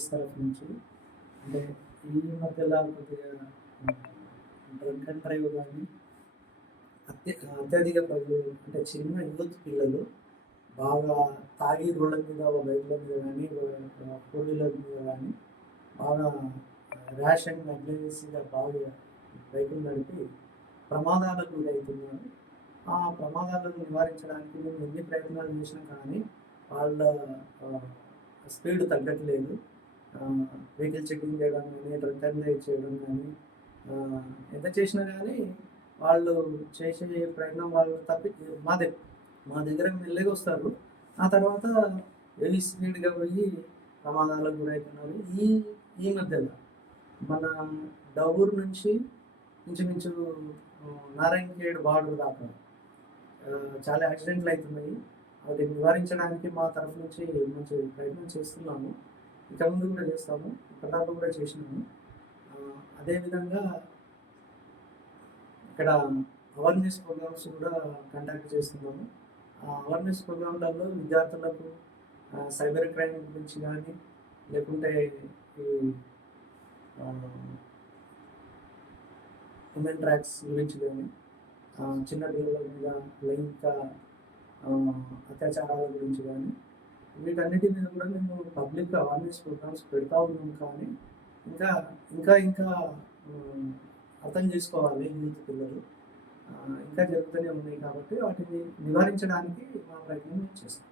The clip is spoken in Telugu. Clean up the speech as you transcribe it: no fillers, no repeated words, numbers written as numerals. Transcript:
పోలీస్ తరఫు నుంచి అంటే ఈ మధ్యలో కొద్దిగా డ్రంక్ అండ్ డ్రైవ్ కానీ అత్యధిక ప్రజలు అంటే చిన్న యూత్ పిల్లలు బాగా తాగి రోడ్ల మీద బైకుల మీద కానీ ఫోర్ వీలర్ మీద కానీ బాగా ర్యాష్ అండ్ అగ్రెసివ్గా బాగా బైకులు నడిపి ప్రమాదాలకు గురవుతున్నారు. ఆ ప్రమాదాలను నివారించడానికి మేము ఎన్ని ప్రయత్నాలు చేసినా కానీ వాళ్ళ స్పీడ్ తగ్గట్లేదు. వెహికల్ చెకింగ్ చేయడం కానీ, డ్రంక్ అండ్ డ్రైవ్ చేయడం కానీ ఎంత చేసినా కానీ వాళ్ళు చేసే ప్రయత్నం వాళ్ళు మా దగ్గర మెల్లగా వస్తారు. ఆ తర్వాత హెవీ స్పీడ్గా పోయి ప్రమాదాలకు గురవుతున్నారు. ఈ ఈ మధ్యలో మన డవూరు నుంచి ఇంచుమించు నారాయణఖేడ్ బార్డర్ దాకా చాలా యాక్సిడెంట్లు అవుతున్నాయి. వాటిని నివారించడానికి మా తరఫు నుంచి మంచి ప్రయత్నం చేస్తున్నాము. ఇక ముందు కూడా చేస్తాము, ఇప్పటిదాకా కూడా చేసినాము. అదేవిధంగా ఇక్కడ అవేర్నెస్ ప్రోగ్రామ్స్ కూడా కండక్ట్ చేస్తున్నాము. ఆ అవేర్నెస్ ప్రోగ్రాంలలో విద్యార్థులకు సైబర్ క్రైమ్ గురించి కానీ, లేకుంటే ఈ ఉమెన్ రైట్స్ గురించి కానీ, చిన్న పిల్లల మీద లైంగిక అత్యాచారాల గురించి కానీ, వీటన్నిటి మీద కూడా మేము పబ్లిక్ అవేర్నెస్ ప్రోగ్రామ్స్ పెడతా ఉన్నాం. కానీ ఇంకా ఇంకా ఇంకా అర్థం చేసుకోవాలి యూత్ పిల్లలు. ఇంకా జరుగుతూనే ఉన్నాయి కాబట్టి వాటిని నివారించడానికి మా ప్రయత్నం చేస్తాం.